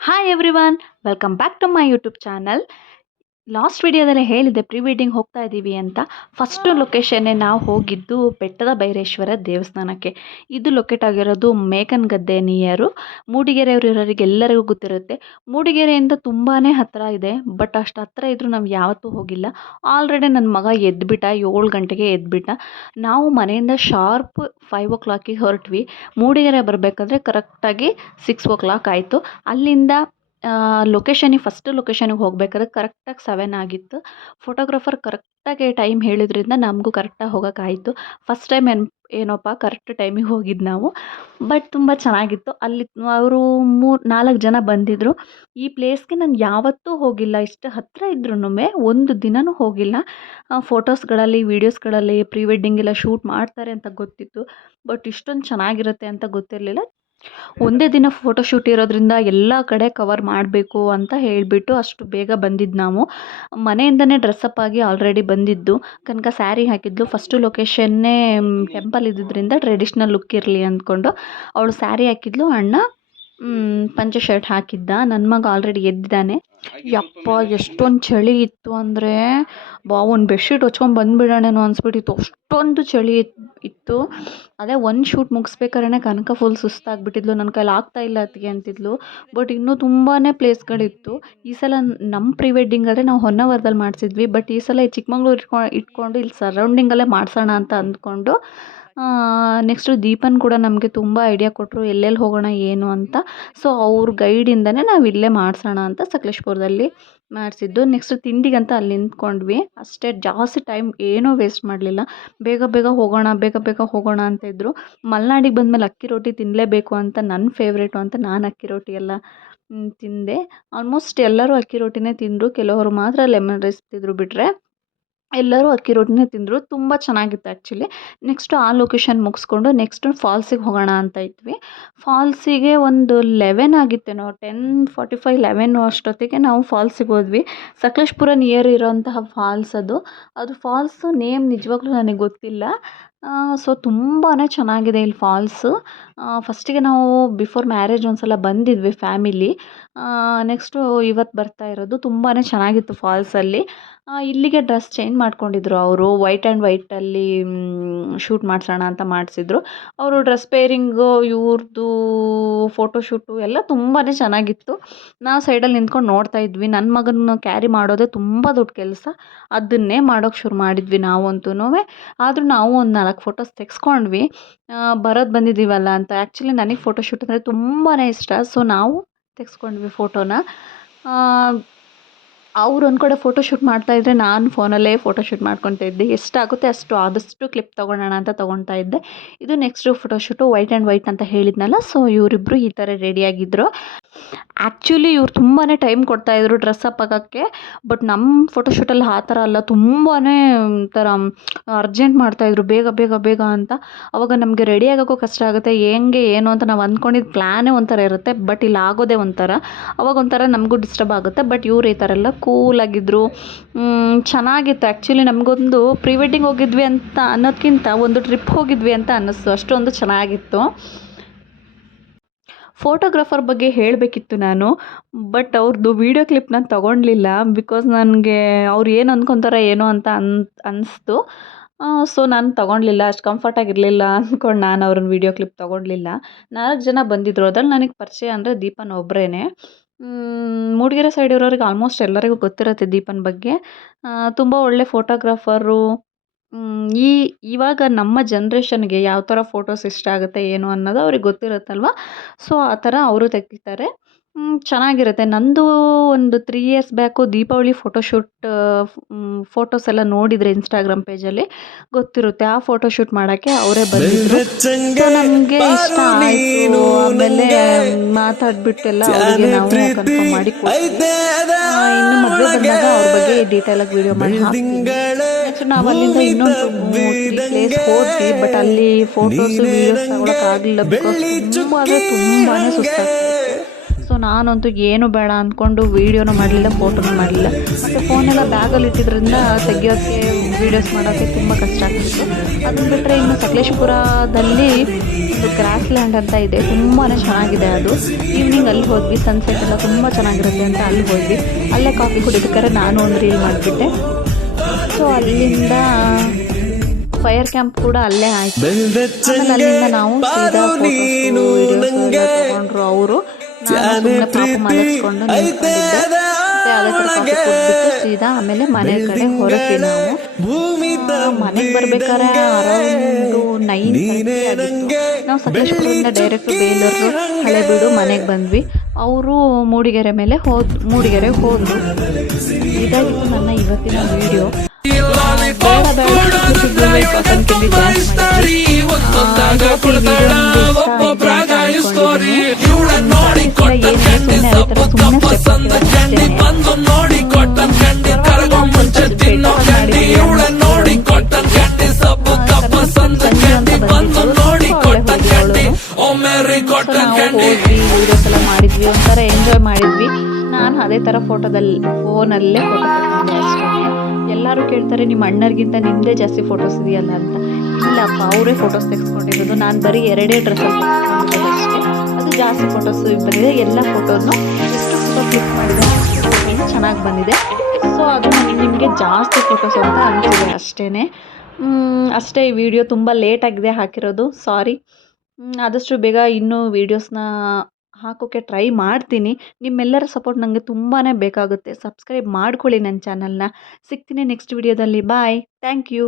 Hi everyone, welcome back to my YouTube channel. Last ವಿಡಿಯೋದಲ್ಲಿ ಹೇಳಿದ್ದೆ pre wedding ಹೋಗ್ತಾ ಇದ್ದೀವಿ ಅಂತ. ಫಸ್ಟು ಲೊಕೇಶನ್ನೇ ನಾವು ಹೋಗಿದ್ದು ಬೆಟ್ಟದ ಭೈರೇಶ್ವರ ದೇವಸ್ಥಾನಕ್ಕೆ. ಇದು ಲೊಕೇಟ್ ಆಗಿರೋದು ಮೇಕನ್ ಗದ್ದೆ ನಿಯರು. ಮೂಡಿಗೆರೆಯವರಿರೋರಿಗೆ ಎಲ್ಲರಿಗೂ ಗೊತ್ತಿರುತ್ತೆ. ಮೂಡಿಗೆರೆಯಿಂದ ತುಂಬಾ ಹತ್ತಿರ ಇದೆ, ಬಟ್ ಅಷ್ಟು ಹತ್ತಿರ ಇದ್ದರೂ ನಾವು ಯಾವತ್ತೂ ಹೋಗಿಲ್ಲ. ಆಲ್ರೆಡಿ ನನ್ನ ಮಗ ಎದ್ದುಬಿಟ್ಟ, 7 ಗಂಟೆಗೆ ಎದ್ದುಬಿಟ್ಟ. ನಾವು ಮನೆಯಿಂದ ಶಾರ್ಪ್ 5 o'clock ಹೊರಟ್ವಿ. ಮೂಡಿಗೆರೆ ಬರಬೇಕಾದ್ರೆ ಕರೆಕ್ಟಾಗಿ 6 o'clock ಆಯಿತು. ಅಲ್ಲಿಂದ ಫಸ್ಟ್ ಲೊಕೇಶನಿಗೆ ಹೋಗ್ಬೇಕಾದ್ರೆ ಕರೆಕ್ಟಾಗಿ 7 ಆಗಿತ್ತು. ಫೋಟೋಗ್ರಾಫರ್ ಕರೆಕ್ಟಾಗಿ ಟೈಮ್ ಹೇಳಿದ್ರಿಂದ ನಮಗೂ ಕರೆಕ್ಟಾಗಿ ಹೋಗೋಕ್ಕಾಯಿತು. ಫಸ್ಟ್ ಟೈಮ್ ಏನೋಪ್ಪ ಕರೆಕ್ಟ್ ಟೈಮಿಗೆ ಹೋಗಿದ್ದು ನಾವು. ಬಟ್ ತುಂಬ ಚೆನ್ನಾಗಿತ್ತು. ಅಲ್ಲಿ ಅವರು 4 ಜನ ಬಂದಿದ್ದರು. ಈ ಪ್ಲೇಸ್ಗೆ ನಾನು ಯಾವತ್ತೂ ಹೋಗಿಲ್ಲ. ಇಷ್ಟು ಹತ್ತಿರ ಇದ್ರೂ ಒಂದು ದಿನವೂ ಹೋಗಿಲ್ಲ. ಫೋಟೋಸ್ಗಳಲ್ಲಿ ವೀಡಿಯೋಸ್ಗಳಲ್ಲಿ ಪ್ರೀ ವೆಡ್ಡಿಂಗೆಲ್ಲ ಶೂಟ್ ಮಾಡ್ತಾರೆ ಅಂತ ಗೊತ್ತಿತ್ತು, ಬಟ್ ಇಷ್ಟೊಂದು ಚೆನ್ನಾಗಿರುತ್ತೆ ಅಂತ ಗೊತ್ತಿರಲಿಲ್ಲ. ಒಂದೇ ದಿನ ಫೋಟೋಶೂಟ್ ಇರೋದ್ರಿಂದ ಎಲ್ಲ ಕಡೆ ಕವರ್ ಮಾಡಬೇಕು ಅಂತ ಹೇಳಿಬಿಟ್ಟು ಅಷ್ಟು ಬೇಗ ಬಂದಿದ್ದು ನಾವು. ಮನೆಯಿಂದನೇ ಡ್ರೆಸ್ಸಪ್ ಆಗಿ ಆಲ್ರೆಡಿ ಬಂದಿದ್ದು. ಕನಕ ಸ್ಯಾರಿ ಹಾಕಿದ್ಲು. ಫಸ್ಟು ಲೊಕೇಶನ್ನೇ ಟೆಂಪಲ್ ಇದ್ದಿದ್ದರಿಂದ ಟ್ರೆಡಿಷ್ನಲ್ ಲುಕ್ ಇರಲಿ ಅಂದ್ಕೊಂಡು ಅವಳು ಸ್ಯಾರಿ ಹಾಕಿದ್ಲು. ಅಣ್ಣ ಪಂಚೆ ಶರ್ಟ್ ಹಾಕಿದ್ದ. ನನ್ನ ಮಗ ಆಲ್ರೆಡಿ ಎದ್ದಿದ್ದಾನೆ. ಯಪ್ಪ ಎಷ್ಟೊಂದು ಚಳಿ ಇತ್ತು ಅಂದರೆ ಒಂದು ಬೆಡ್ಶೀಟ್ ಹೊಚ್ಕೊಂಡು ಬಂದುಬಿಡೋಣೇನೋ ಅನಿಸ್ಬಿಟ್ಟಿತ್ತು, ಅಷ್ಟೊಂದು ಚಳಿ ಇತ್ತು. ಅದೇ ಒಂದು ಶೂಟ್ ಮುಗಿಸ್ಬೇಕಾದ್ರೆ ಕನಕ ಫುಲ್ ಸುಸ್ತಾಗ್ಬಿಟ್ಟಿದ್ಲು. ನನ್ನ ಕೈಲಿ ಆಗ್ತಾ ಇಲ್ಲ ಅತ್ತಿಗೆ ಅಂತಿದ್ಲು. ಬಟ್ ಇನ್ನೂ ತುಂಬಾ ಪ್ಲೇಸ್ಗಳಿತ್ತು. ಈ ಸಲ ನಮ್ಮ ಪ್ರೀ ವೆಡ್ಡಿಂಗ್ ಆದರೆ ನಾವು ಹೊನ್ನಾವರದಲ್ಲಿ ಮಾಡಿಸಿದ್ವಿ. ಬಟ್ ಈ ಸಲ ಚಿಕ್ಕಮಂಗ್ಳೂರು ಇಟ್ಕೊಂಡು ಇಲ್ಲಿ ಸರೌಂಡಿಂಗಲ್ಲೇ ಮಾಡಿಸೋಣ ಅಂತ ಅಂದ್ಕೊಂಡು ನೆಕ್ಸ್ಟು ದೀಪನ್ ಕೂಡ ನಮಗೆ ತುಂಬ ಐಡಿಯಾ ಕೊಟ್ಟರು ಎಲ್ಲೆಲ್ಲಿ ಹೋಗೋಣ ಏನು ಅಂತ. ಸೊ ಅವ್ರ ಗೈಡಿಂದನೇ ನಾವು ಇಲ್ಲೇ ಮಾಡಿಸೋಣ ಅಂತ ಸಕಲೇಶ್ಪುರದಲ್ಲಿ ಮಾಡಿಸಿದ್ದು. ನೆಕ್ಸ್ಟ್ ತಿಂಡಿಗಂತ ಅಲ್ಲಿ ನಿಂತ್ಕೊಂಡ್ವಿ ಅಷ್ಟೇ. ಜಾಸ್ತಿ ಟೈಮ್ ಏನೂ ವೇಸ್ಟ್ ಮಾಡಲಿಲ್ಲ. ಬೇಗ ಬೇಗ ಹೋಗೋಣ ಅಂತ ಇದ್ದರು. ಮಲೆನಾಡಿಗೆ ಬಂದಮೇಲೆ ಅಕ್ಕಿ ರೊಟ್ಟಿ ತಿನ್ನಲೇಬೇಕು ಅಂತ ನನ್ನ ಫೇವ್ರೇಟು ಅಂತ ನಾನು ಅಕ್ಕಿ ರೊಟ್ಟಿ ಎಲ್ಲ ತಿಂದೆ. ಆಲ್ಮೋಸ್ಟ್ ಎಲ್ಲರೂ ಅಕ್ಕಿ ರೊಟ್ಟಿನೇ ತಿಂದರು. ಕೆಲವರು ಮಾತ್ರ ಲೆಮನ್ ರೈಸ್ ತಿಂದರು, ಬಿಟ್ಟರೆ ಎಲ್ಲರೂ ಅಕ್ಕಿ ರೊಟ್ಟಿನೇ ತಿಂದರು. ತುಂಬ ಚೆನ್ನಾಗಿತ್ತು ಆ್ಯಕ್ಚುಲಿ. ನೆಕ್ಸ್ಟು ಆ ಲೊಕೇಶನ್ ಮುಗಿಸ್ಕೊಂಡು ನೆಕ್ಸ್ಟು ಫಾಲ್ಸಿಗೆ ಹೋಗೋಣ ಅಂತ ಇದ್ವಿ. ಫಾಲ್ಸಿಗೆ ಒಂದು 11 ಆಗಿತ್ತೇನೋ, 10:45 11 ಅಷ್ಟೊತ್ತಿಗೆ ನಾವು ಫಾಲ್ಸಿಗೆ ಹೋದ್ವಿ. ಸಕಲೇಶ್ಪುರ ನಿಯರ್ ಇರೋಂತಹ ಫಾಲ್ಸ್ ಅದು ಫಾಲ್ಸು ನೇಮ್ ನಿಜವಾಗ್ಲೂ ನನಗೆ ಗೊತ್ತಿಲ್ಲ. ಸೊ ತುಂಬಾ ಚೆನ್ನಾಗಿದೆ ಇಲ್ಲಿ ಫಾಲ್ಸು. ಫಸ್ಟಿಗೆ ನಾವು ಬಿಫೋರ್ ಮ್ಯಾರೇಜ್ ಒಂದು ಸಲ ಬಂದಿದ್ವಿ ಫ್ಯಾಮಿಲಿ. ನೆಕ್ಸ್ಟು ಇವತ್ತು ಬರ್ತಾ ಇರೋದು. ತುಂಬಾ ಚೆನ್ನಾಗಿತ್ತು ಫಾಲ್ಸಲ್ಲಿ. ಇಲ್ಲಿಗೆ ಡ್ರೆಸ್ ಚೇಂಜ್ ಮಾಡ್ಕೊಂಡಿದ್ರು ಅವರು. ವೈಟ್ ಆ್ಯಂಡ್ ವೈಟಲ್ಲಿ ಶೂಟ್ ಮಾಡಿಸೋಣ ಅಂತ ಮಾಡಿಸಿದ್ರು. ಅವರು ಡ್ರೆಸ್ ಪೇರಿಂಗು ಇವ್ರದ್ದು ಫೋಟೋಶೂಟು ಎಲ್ಲ ತುಂಬಾ ಚೆನ್ನಾಗಿತ್ತು. ನಾವು ಸೈಡಲ್ಲಿ ನಿಂತ್ಕೊಂಡು ನೋಡ್ತಾ ಇದ್ವಿ. ನನ್ನ ಮಗನ ಕ್ಯಾರಿ ಮಾಡೋದೇ ತುಂಬ ದೊಡ್ಡ ಕೆಲಸ. ಅದನ್ನೇ ಮಾಡೋಕ್ಕೆ ಶುರು ಮಾಡಿದ್ವಿ ನಾವಂತೂ. ಆದರೂ ನಾವು ಒಂದು 4 ಫೋಟೋಸ್ ತೆಗೆಸ್ಕೊಂಡ್ವಿ. ಬರೋದು ಬಂದಿದ್ದೀವಲ್ಲ ಅಂತ. ಆ್ಯಕ್ಚುಲಿ ನನಗೆ ಫೋಟೋಶೂಟ್ ಅಂದರೆ ತುಂಬಾ ಇಷ್ಟ. ಸೊ ನಾವು ತೆಗೆಸ್ಕೊಂಡ್ವಿ ಫೋಟೋನ. ಅವ್ರು ಒಂದು ಕಡೆ ಫೋಟೋಶೂಟ್ ಮಾಡ್ತಾಯಿದ್ರೆ ನಾನು ಫೋನಲ್ಲೇ ಫೋಟೋಶೂಟ್ ಮಾಡ್ಕೊತಾ ಇದ್ದೆ. ಎಷ್ಟಾಗುತ್ತೆ ಆದಷ್ಟು ಕ್ಲಿಪ್ ತೊಗೊಳೋಣ ಅಂತ ತೊಗೊತಾ ಇದ್ದೆ. ಇದು next photoshoot white and white ಅಂತ ಹೇಳಿದ್ನಲ್ಲ. ಸೊ ಇವರಿಬ್ಬರು ಈ ಥರ ರೆಡಿಯಾಗಿದ್ದರು. ಆ್ಯಕ್ಚುಲಿ ಇವ್ರು ತುಂಬಾ ಟೈಮ್ ಕೊಡ್ತಾಯಿದ್ರು ಡ್ರೆಸ್ಸಪ್ ಆಗೋಕ್ಕೆ. ಬಟ್ ನಮ್ಮ ಫೋಟೋಶೂಟಲ್ಲಿ ಆ ಥರ ಅಲ್ಲ, ತುಂಬಾ ಥರ ಅರ್ಜೆಂಟ್ ಮಾಡ್ತಾಯಿದ್ರು ಬೇಗ ಅಂತ. ಅವಾಗ ನಮಗೆ ರೆಡಿ ಆಗೋಕ್ಕೂ ಕಷ್ಟ ಆಗುತ್ತೆ. ಹೆಂಗೆ ಏನು ಅಂತ ನಾವು ಅಂದ್ಕೊಂಡಿದ್ದು ಪ್ಲ್ಯಾನೇ ಒಂಥರ ಇರುತ್ತೆ, ಬಟ್ ಇಲ್ಲಿ ಆಗೋದೇ ಒಂಥರ. ಅವಾಗ ಒಂಥರ ನಮಗೂ ಡಿಸ್ಟರ್ಬ್ ಆಗುತ್ತೆ. ಬಟ್ ಇವ್ರು ಈ ಥರ ಎಲ್ಲ ಕೂಲಾಗಿದ್ದರು. ಚೆನ್ನಾಗಿತ್ತು ಆ್ಯಕ್ಚುಲಿ. ನಮಗೊಂದು ಪ್ರೀ ವೆಡ್ಡಿಂಗ್ ಹೋಗಿದ್ವಿ ಅಂತ ಅನ್ನೋದಕ್ಕಿಂತ ಒಂದು ಟ್ರಿಪ್ ಹೋಗಿದ್ವಿ ಅಂತ ಅನ್ನಿಸ್ತು, ಅಷ್ಟೊಂದು ಚೆನ್ನಾಗಿತ್ತು. ಫೋಟೋಗ್ರಾಫರ್ ಬಗ್ಗೆ ಹೇಳಬೇಕಿತ್ತು ನಾನು, ಬಟ್ ಅವ್ರದ್ದು ವೀಡಿಯೋ ಕ್ಲಿಪ್ ನಾನು ತೊಗೊಳ್ಲಿಲ್ಲ. ಬಿಕಾಸ್ ನನಗೆ ಅವ್ರು ಏನು ಅಂದ್ಕೊತಾರೋ ಏನೋ ಅಂತ ಅನ್ನಿಸ್ತು. ಸೊ ನಾನು ತೊಗೊಳ್ಲಿಲ್ಲ. ಅಷ್ಟು ಕಂಫರ್ಟಾಗಿರಲಿಲ್ಲ ಅಂದ್ಕೊಂಡು ನಾನು ಅವ್ರನ್ನ ವೀಡಿಯೋ ಕ್ಲಿಪ್ ತೊಗೊಳ್ಲಿಲ್ಲ. 4 ಜನ ಬಂದಿದ್ದರು. ಅದ್ರಲ್ಲಿ ನನಗೆ ಪರಿಚಯ ಅಂದರೆ ದೀಪನ್ ಒಬ್ಬರೇ. ಮೂಡಿಗೆರೆ ಸೈಡ್ ಇರೋರಿಗೆ ಆಲ್ಮೋಸ್ಟ್ ಎಲ್ಲರಿಗೂ ಗೊತ್ತಿರುತ್ತೆ ದೀಪನ್ ಬಗ್ಗೆ. ತುಂಬ ಒಳ್ಳೆ ಫೋಟೋಗ್ರಾಫರು. ಇವಾಗ ನಮ್ಮ ಜನ್ರೇಷನ್ಗೆ ಯಾವ ಥರ ಫೋಟೋಸ್ ಇಷ್ಟ ಆಗುತ್ತೆ ಏನು ಅನ್ನೋದು ಅವ್ರಿಗೆ ಗೊತ್ತಿರುತ್ತಲ್ವ. ಸೊ ಆ ಥರ ಅವರು ತೆಗಿತಾರೆ. ಚೆನ್ನಾಗಿರುತ್ತೆ. ನಂದು ಒಂದು 3 years back Deepavali photoshoot photos ಎಲ್ಲ ನೋಡಿದರೆ ಇನ್ಸ್ಟಾಗ್ರಾಮ್ ಪೇಜಲ್ಲಿ ಗೊತ್ತಿರುತ್ತೆ. ಆ ಫೋಟೋಶೂಟ್ ಮಾಡೋಕ್ಕೆ ಅವರೇ ಬಂದಿದ್ದರು. ಸೊ ನಮಗೆ ಇಷ್ಟ ಆಯಿತು. ಆಮೇಲೆ ಮಾತಾಡ್ಬಿಟ್ಟೆಲ್ಲ ಅವರಿಗೆ ನಾವು ಕನ್ಫರ್ಮ್ ಮಾಡಿ ಕೊಡ್ತೀವಿ. ಇನ್ನು ಮದುವೆ ಬಂದಾಗ ಅವ್ರ ಬಗ್ಗೆ ಡೀಟೇಲಾಗಿ ವೀಡಿಯೋ ಮಾಡಿ ಹಾಕ್ತೀನಿ. ನೆಕ್ಸ್ಟ್ ನಾವು ಅಲ್ಲಿಂದ ಇನ್ನೊಂದು 3 ಪ್ಲೇಸ್ ಹೋದ್ವಿ. ಬಟ್ ಅಲ್ಲಿ ಫೋಟೋಸು ವೀಡಿಯೋಸ್ ತಗೊಳಕ್ಕಾಗಲಿಲ್ಲ. ಬಿಕಾಸ್ ತುಂಬ ಅಂದರೆ ತುಂಬಾ ಸುಸ್ತಾಗ್ತಾಯಿತ್ತು. ಸೊ ನಾನಂತೂ ಏನು ಬೇಡ ಅಂದ್ಕೊಂಡು ವೀಡಿಯೋನೂ ಮಾಡಲಿಲ್ಲ, ಫೋಟೋನೂ ಮಾಡಲಿಲ್ಲ. ಮತ್ತು ಫೋನೆಲ್ಲ ಬ್ಯಾಗಲ್ಲಿ ಇಟ್ಟಿದ್ರಿಂದ ತೆಗಿಯೋಕ್ಕೆ ವೀಡಿಯೋಸ್ ಮಾಡೋಕ್ಕೆ ತುಂಬ ಕಷ್ಟ ಆಗ್ತಿತ್ತು. ಅದನ್ನು ಬಿಟ್ಟರೆ ಇನ್ನು ಸಕಲೇಶಪುರದಲ್ಲಿ ಒಂದು ಗ್ರಾಸ್ ಲ್ಯಾಂಡ್ ಅಂತ ಇದೆ, ತುಂಬಾ ಚೆನ್ನಾಗಿದೆ ಅದು. ಈವ್ನಿಂಗ್ ಅಲ್ಲಿ ಹೋದ್ವಿ, ಸನ್ಸೆಟ್ ಎಲ್ಲ ತುಂಬ ಚೆನ್ನಾಗಿರುತ್ತೆ ಅಂತ ಅಲ್ಲಿ ಹೋದ್ವಿ. ಅಲ್ಲೇ ಕಾಫಿ ಕುಡಿಬೇಕಾದ್ರೆ ನಾನು ಒಂದು ರೀಲ್ ಮಾಡಿಬಿಟ್ಟೆ. ಸೊ ಅಲ್ಲಿಂದ ಫೈರ್ ಕ್ಯಾಂಪ್ ಕೂಡ ಅಲ್ಲೇ ಆಯಿತು. ಆಮೇಲೆ ಅಲ್ಲಿಂದ ನಾವು ಸೀದಾ ಫೋಟೋಸು ವೀಡಿಯೋಸು ಎಲ್ಲ ತೊಗೊಂಡ್ರು ಅವರು. ನಾನು ಸುಮ್ಮನೆ ಪಾಪು ಮಲಗಿಸ್ಕೊಂಡು ನಿಂತ್ಕೊಂಡಿದ್ದೆ. ಮತ್ತು ಅದೇ ಥರ ಕಾಫಿ ಕುಡಿದ್ಬಿಟ್ಟು ಸೀದಾ ಆಮೇಲೆ ಮನೆ ಕಡೆ ಹೊರಟ್ವಿ ನಾವು. ಮನೆಗೆ ಬರ್ಬೇಕಾದ್ರೆ ಅರೌಂಡು 9:30 ಆಗಿತ್ತು. ನಾವು ಸಕಲೇಶಪುರದಿಂದ ಡೈರೆಕ್ಟ್ ಬೇಲೂರು ಹಳೆಬೀಡು ಮನೆಗೆ ಬಂದ್ವಿ. ಅವರು ಮೂಡಿಗೆರೆಗೆ ಹೋದ್ರು. ಇದಾಗಿತ್ತು ನನ್ನ ಇವತ್ತಿನ ವಿಡಿಯೋ. ಹೋದ್ವಿ, ವೀಡಿಯೋಸ್ ಎಲ್ಲ ಮಾಡಿದ್ವಿ, ಒಂಥರ ಎಂಜಾಯ್ ಮಾಡಿದ್ವಿ. ನಾನು ಅದೇ ಥರ ಫೋನಲ್ಲೇ ಫೋಟೋ ತಗೊಂಡೆ ಅಷ್ಟೇ. ಎಲ್ಲರೂ ಕೇಳ್ತಾರೆ ನಿಮ್ಮ ಅಣ್ಣರಿಗಿಂತ ನಿಮ್ಮದೇ ಜಾಸ್ತಿ ಫೋಟೋಸ್ ಇದೆಯಲ್ಲ ಅಂತ. ಇಲ್ಲಪ್ಪ, ಅವರೇ ಫೋಟೋಸ್ ತೆಗೆಸ್ಕೊಂಡಿರೋದು. ನಾನು ಬರೀ 2 ಡ್ರೆಸ್ಸಲ್ಲಿ ತೆಗೆಸ್ಕೊಂಡಿರೋದು ಅಷ್ಟೇ. ಅದು ಜಾಸ್ತಿ ಫೋಟೋಸ್ ಬಂದಿದೆ. ಎಲ್ಲ ಫೋಟೋನು ಎಷ್ಟು ಫೋಟೋ ಕ್ಲಿಕ್ ಮಾಡಿದೆ ಚೆನ್ನಾಗಿ ಬಂದಿದೆ. ಸೊ ಅದು ನಿಮಗೆ ಜಾಸ್ತಿ ಫೋಟೋಸ್ ಅಂತ ಅನಿಸಿದೆ ಅಷ್ಟೇ. ಈ ವಿಡಿಯೋ ತುಂಬ ಲೇಟಾಗಿದೆ ಹಾಕಿರೋದು, ಸಾರಿ. ಆದಷ್ಟು ಬೇಗ ಇನ್ನೂ ವೀಡಿಯೋಸ್ನ ಹಾಕೋಕ್ಕೆ ಟ್ರೈ ಮಾಡ್ತೀನಿ. ನಿಮ್ಮೆಲ್ಲರ ಸಪೋರ್ಟ್ ನನಗೆ ತುಂಬಾ ಬೇಕಾಗುತ್ತೆ. ಸಬ್ಸ್ಕ್ರೈಬ್ ಮಾಡ್ಕೊಳ್ಳಿ ನನ್ನ ಚಾನಲ್ನ. ಸಿಗ್ತೀನಿ ನೆಕ್ಸ್ಟ್ ವಿಡಿಯೋದಲ್ಲಿ. ಬಾಯ್. Thank you.